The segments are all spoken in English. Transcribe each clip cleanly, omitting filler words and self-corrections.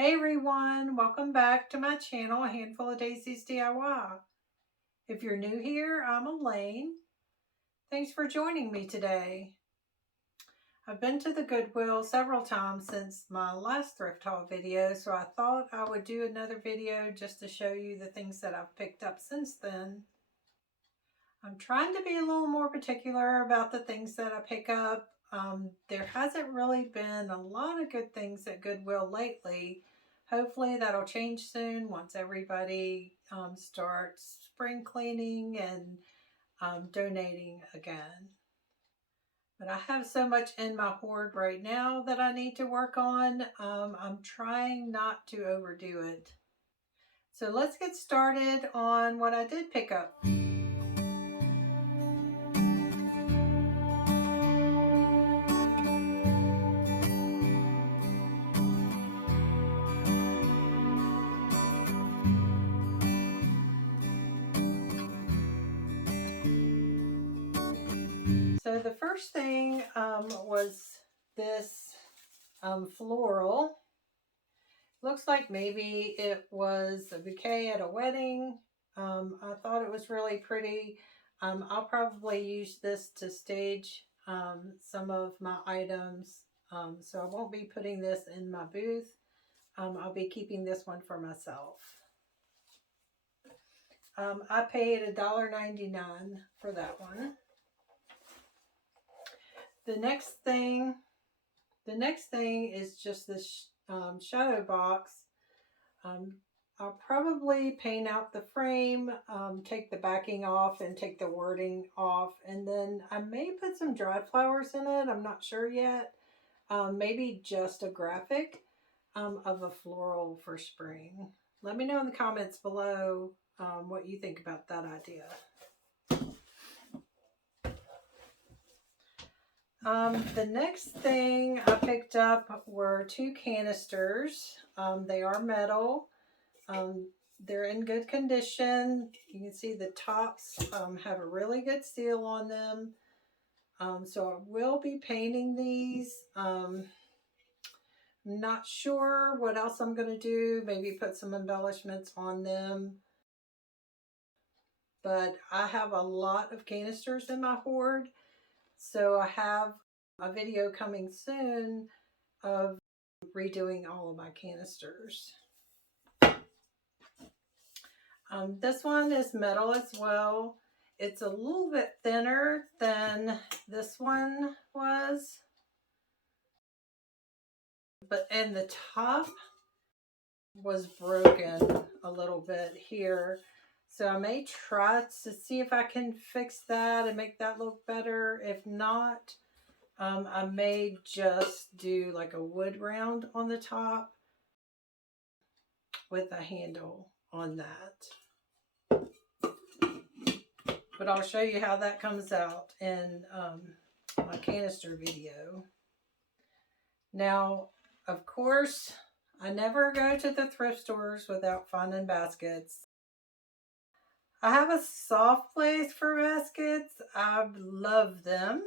Hey everyone, welcome back to my channel, A Handful of Daisies DIY. If you're new here, I'm Elaine. Thanks for joining me today. I've been to the Goodwill several times since my last thrift haul video, so I thought I would do another video just to show you the things that I've picked up since then. I'm trying to be a little more particular about the things that I pick up. There hasn't really been a lot of good things at Goodwill lately. Hopefully that'll change soon once everybody starts spring cleaning and donating again. But I have so much in my hoard right now that I need to work on. I'm trying not to overdo it. So let's get started on what I did pick up. So the first thing was this floral. Looks like maybe it was a bouquet at a wedding. I thought it was really pretty. I'll probably use this to stage some of my items. So I won't be putting this in my booth. I'll be keeping this one for myself. I paid $1.99 for that one. The next thing is just this shadow box. I'll probably paint out the frame, take the backing off and take the wording off, and then I may put some dried flowers in it. I'm not sure yet. Maybe just a graphic of a floral for spring. Let me know in the comments below what you think about that idea. The next thing I picked up were two canisters. They are metal. They're in good condition. You can see the tops have a really good seal on them. So I will be painting these. I'm not sure what else I'm going to do. Maybe put some embellishments on them. But I have a lot of canisters in my hoard. So I have a video coming soon of redoing all of my canisters. This one is metal as well. It's a little bit thinner than this one was. And the top was broken a little bit here. So I may try to see if I can fix that and make that look better. If not, I may just do like a wood round on the top with a handle on that. But I'll show you how that comes out in my canister video. Now, of course, I never go to the thrift stores without finding baskets. I have a soft place for baskets. I love them.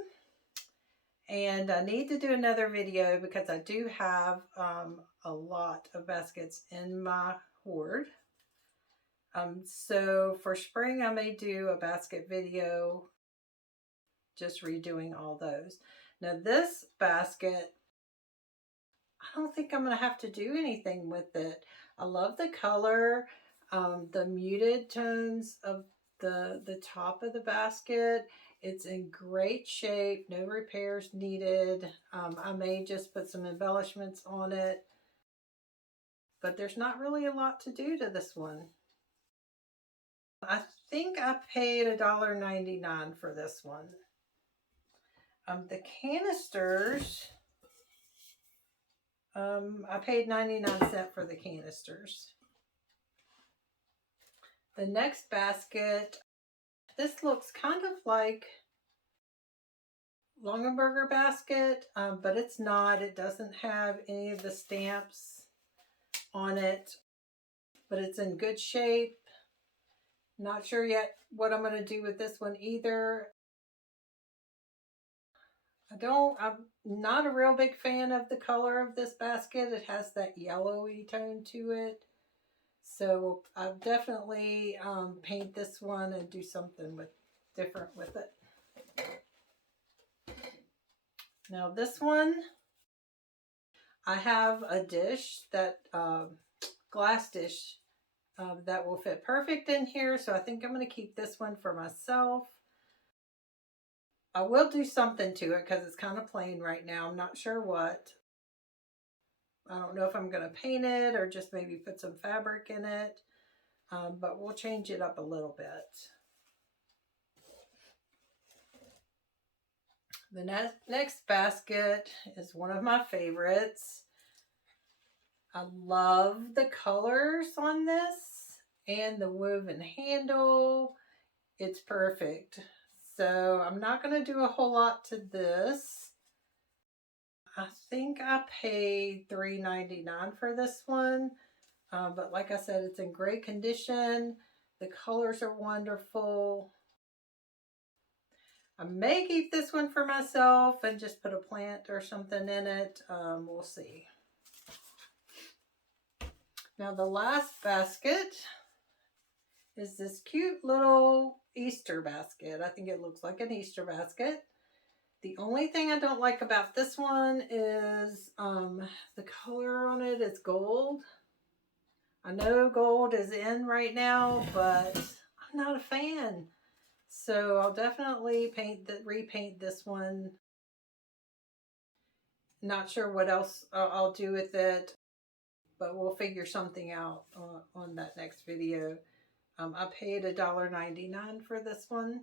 And I need to do another video because I do have a lot of baskets in my hoard. So for spring, I may do a basket video, just redoing all those. Now this basket, I don't think I'm going to have to do anything with it. I love the color, the muted tones of the top of the basket. It's in great shape, no repairs needed. I may just put some embellishments on it, but there's not really a lot to do to this one. I think I paid $1.99 for this one. The canisters, I paid 99 cents for the canisters. The next basket, this looks kind of like Longaberger basket, but it's not. It doesn't have any of the stamps on it, but it's in good shape. Not sure yet what I'm going to do with this one either. I'm not a real big fan of the color of this basket. It has that yellowy tone to it. So I'll definitely paint this one and do something different with it. Now this one, I have a dish that, glass dish, that will fit perfect in here. So I think I'm going to keep this one for myself. I will do something to it because it's kind of plain right now. I'm not sure what. I don't know if I'm going to paint it or just maybe put some fabric in it. But we'll change it up a little bit. The next basket is one of my favorites. I love the colors on this and the woven handle. It's perfect. So I'm not going to do a whole lot to this. I think I paid $3.99 for this one. But like I said, it's in great condition. The colors are wonderful. I may keep this one for myself and just put a plant or something in it. We'll see. Now the last basket is this cute little Easter basket. I think it looks like an Easter basket. The only thing I don't like about this one is the color on it is gold. I know gold is in right now, but I'm not a fan. So I'll definitely repaint this one. Not sure what else I'll do with it, but we'll figure something out on that next video. I paid $1.99 for this one.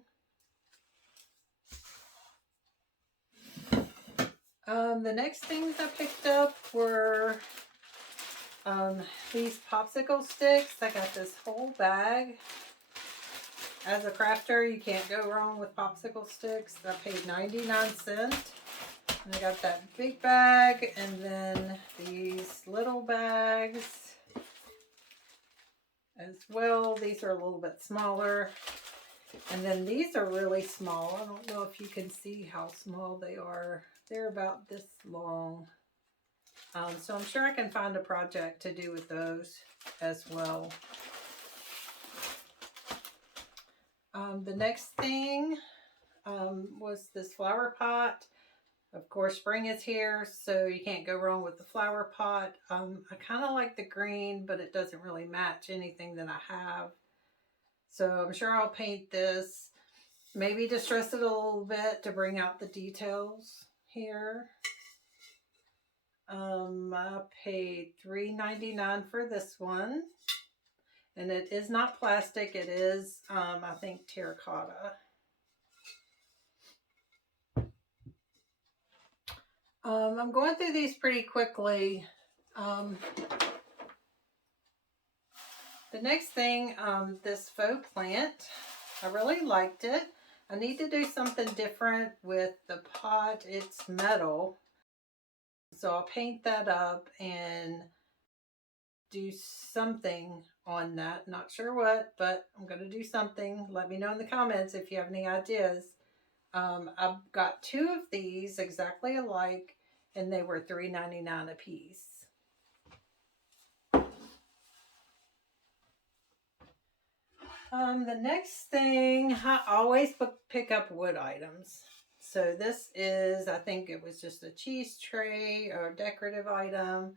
The next things I picked up were these Popsicle Sticks. I got this whole bag. As a crafter, you can't go wrong with Popsicle Sticks. I paid 99 cents. And I got that big bag and then these little bags as well. These are a little bit smaller. And then these are really small. I don't know if you can see how small they are. They're about this long. So I'm sure I can find a project to do with those as well. The next thing was this flower pot. Of course, spring is here, so you can't go wrong with the flower pot. I kind of like the green, but it doesn't really match anything that I have. So I'm sure I'll paint this. Maybe distress it a little bit to bring out the details here. I paid $3.99 for this one. And it is not plastic. It is, I think, terracotta. I'm going through these pretty quickly. The next thing, this faux plant. I really liked it. I need to do something different with the pot. It's metal. So I'll paint that up and do something on that. Not sure what, but I'm going to do something. Let me know in the comments if you have any ideas. I've got two of these exactly alike, and they were $3.99 a piece. The next thing, I always pick up wood items. So this is, I think it was just a cheese tray or decorative item.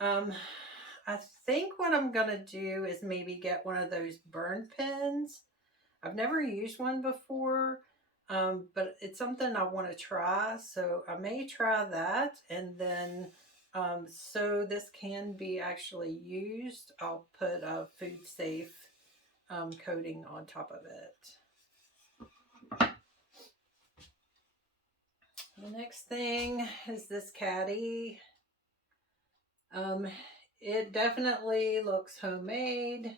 I think what I'm going to do is maybe get one of those burn pins. I've never used one before, but it's something I want to try. So I may try that. And then, so this can be actually used, I'll put a food safe coating on top of it. The next thing is this caddy. It definitely looks homemade.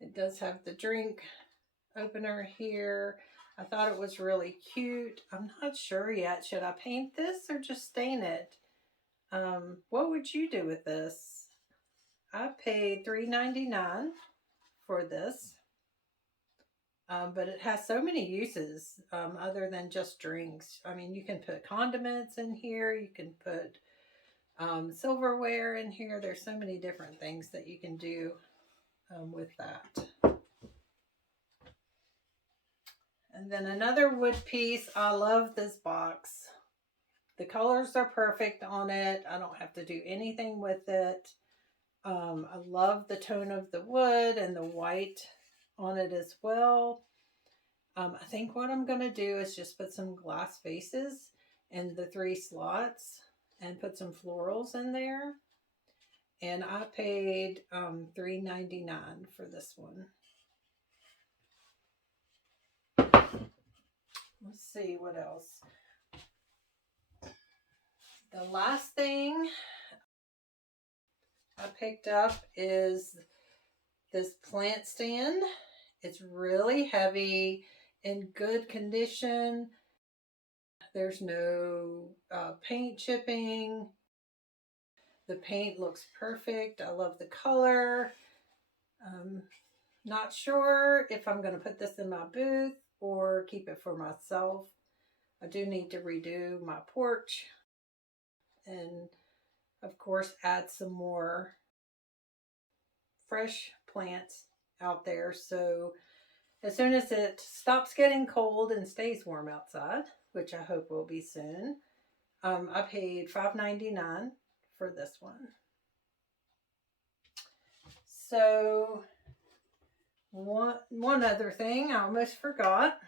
It does have the drink opener here. I thought it was really cute. I'm not sure yet. Should I paint this or just stain it? What would you do with this? I paid $3.99 for this. But it has so many uses other than just drinks. I mean, you can put condiments in here. You can put silverware in here. There's so many different things that you can do with that. And then another wood piece. I love this box. The colors are perfect on it. I don't have to do anything with it. I love the tone of the wood and the white on it as well. I think what I'm going to do is just put some glass vases in the 3 slots and put some florals in there. And I paid $3.99 for this one. Let's see what else. The last thing I picked up is this plant stand. It's really heavy, in good condition. There's no paint chipping. The paint looks perfect. I love the color. Not sure if I'm going to put this in my booth or keep it for myself. I do need to redo my porch and, of course, add some more fresh plants out there. So as soon as it stops getting cold and stays warm outside, which I hope will be soon, I paid $5.99 for this one. So one other thing I almost forgot.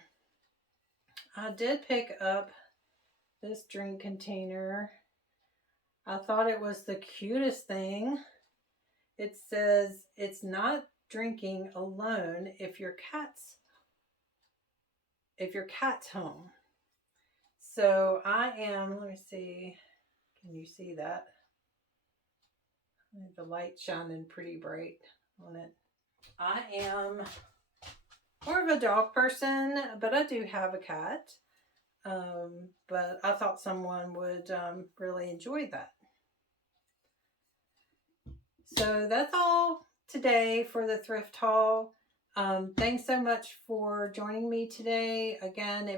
I did pick up this drink container. I thought it was the cutest thing. It says it's not drinking alone if your cat's home. So I am, let me see, can you see that? The light shining pretty bright on it. I am more of a dog person, but I do have a cat. But I thought someone would really enjoy that. So that's all today for the thrift haul. Thanks so much for joining me today. Again,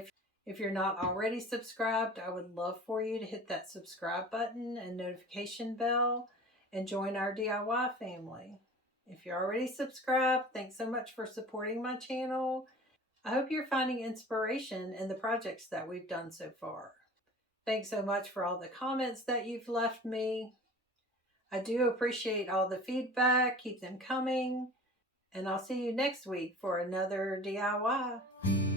if you're not already subscribed, I would love for you to hit that subscribe button and notification bell and join our DIY family. If you're already subscribed, thanks so much for supporting my channel. I hope you're finding inspiration in the projects that we've done so far. Thanks so much for all the comments that you've left me. I do appreciate all the feedback. Keep them coming. And I'll see you next week for another DIY.